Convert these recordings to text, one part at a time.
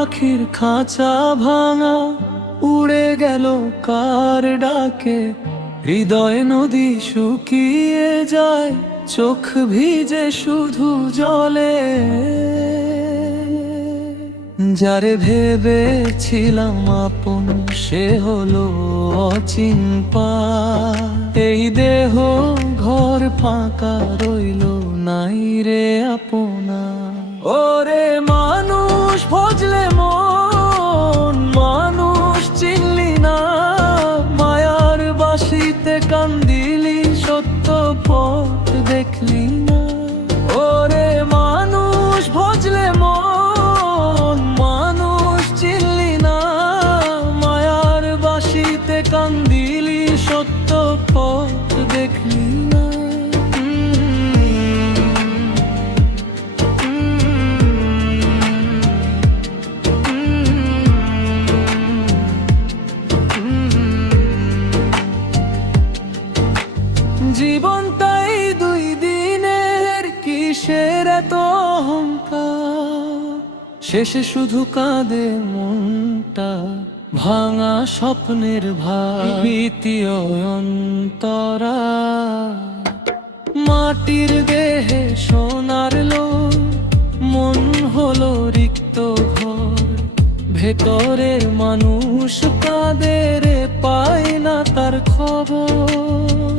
পাখির খাঁচা ভাঙা, উড়ে গেল কার ডাকে। হৃদয় নদী শুকিয়ে যায়, চোখ ভিজে শুধু জলে। যারে ভেবেছিলাম আপন, সে হলো অচিনপা। এই দেহ ঘর ফাঁকা রইল, নাই রে আপনা। ওরে মানুষ ভজলে মন, মানুষ চিনলি না। মায়ার বাঁশিতে কান্দিলি, সত্য পথ দেখলি না। ওরে মানুষ ভজলে মন, মানুষ চিনলি না। মায়ার বাঁশিতে কান্দিলি, সত্য পথ দেখলি না। জীবনটাই দুই দিনের, কিসের এত অহংকার। শেষে শুধু কাঁদে মনটা, ভাঙা স্বপ্নের ভার। ভীতিও অন্তরা, মাটির দেহে সোনার লোক। মন হলো রিক্ত ঘর, ভেতরের মানুষ কাঁদে রে, পায় না তার খবর।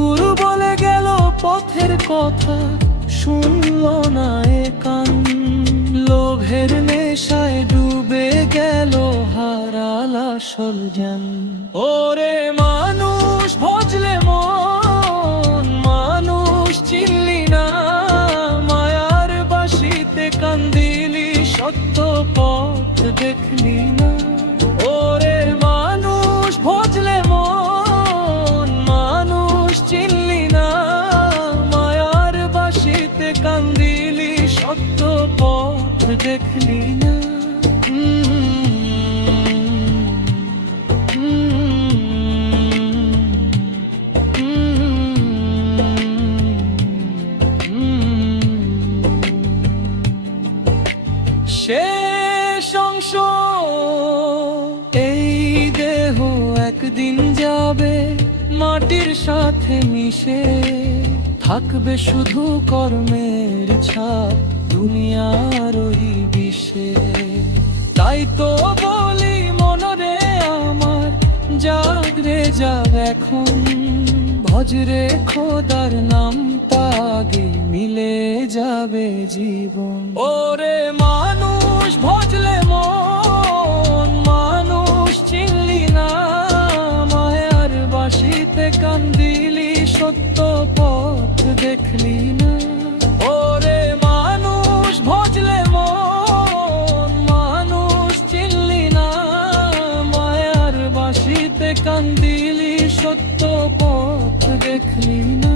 গুরু বলে গেল পথের কথা, শুনলো না এ কান। লোভের নেশায় ডুবে গেল, হারাল আসল জ্ঞান। ওরে মানুষ ভজলে মন, মানুষ চিনলি না। মায়ার বাঁশিতে কান্দিলি, সত্য পথ দেখলি না। ওরে মানুষ ভজলে মন, মানুষ চিনলি না। মায়ার বাঁশিতে কান্দিলি, সত্য পথ দেখলি না। শেষ অংশ, এই দেহ একদিন যাবে মাটির সাথে মিশে। থাকবে শুধু কর্মের ছাপ, দুনিয়ার ওই বিষে। তাই তো বলি মনরে আমার, জাগ রে জাগ এখন। ভজরে খোদার নামটা, আগে মিলে যাবে জীবন। ওরে মানুষ ভজলে মন, মানুষ চিনলি না। মায়ার বাঁশিতে কান্দিলি, সত্য পথ দেখলি না। ওরে মানুষ ভজলে মন, মানুষ চিনলি না। মায়ার বাঁশিতে কান্দিলি, সত্য পথ দেখলি না।